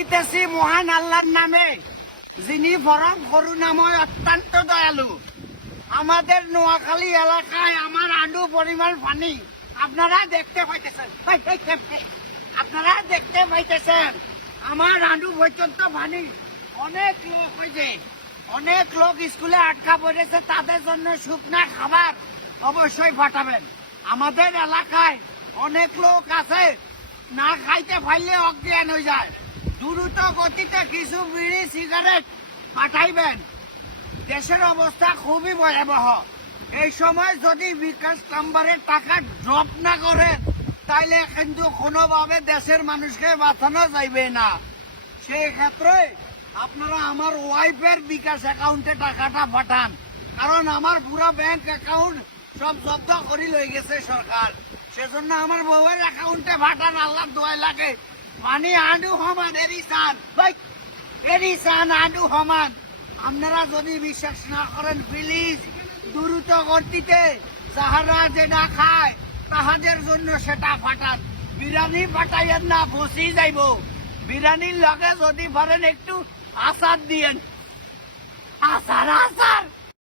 করিতেছি মহান আল্লাহর নামে, যিনি পরম করুণাময় অত্যন্ত দয়ালু। আমাদের নোয়াখালী এলাকায় আমার আন্ডু পরিমাণ পানি আপনারা দেখতে পাইতেছেন। আপনারা দেখতে পাইতেছেন আমার আন্ডু পর্যন্ত পানি। অনেক লোক হয়েছে, অনেক লোক স্কুলে আটকা পড়েছে, তাদের জন্য শুকনা খাবার অবশ্যই পাঠাবেন। আমাদের এলাকায় অনেক লোক আছে না খাইতে পারলে অজ্ঞান হয়ে যায়। দ্রুত গতিতে কিছু বিড়ি সিগারেট পাঠাইবেন। দেশের অবস্থা খুবই ভয়াবহ। এই সময় যদি বিকাশ নাম্বারে টাকা ড্রপ না করে তাইলে কিন্তু কোনোভাবে দেশের মানুষকে বাঁচানো যাইবে না। সেই ক্ষেত্রে আপনারা আমার ওয়াইফের বিকাশ অ্যাকাউন্টে টাকাটা পাঠান, কারণ আমার পুরো ব্যাংক অ্যাকাউন্ট সব জব্দ করে লই গেছে সরকার। সেজন্য আমার বউয়ের অ্যাকাউন্টে পাঠান, আল্লাহ দোয়া লাগে। মানে আন্ডু হমান এরিসান ভাই, এরিসান আন্ডু হমান। আপনারা যদি বিশ্বাস না করেন প্লিজ দ্রুত গতিতে যাহারা যেটা খায় তাহাদের জন্য সেটা পাঠান। বিরিয়ানি পাঠাইয়েন না, বসি যাইব। বিরিয়ানির লগে যদি পারেন একটু আচার দিয়েন, আচার আচার।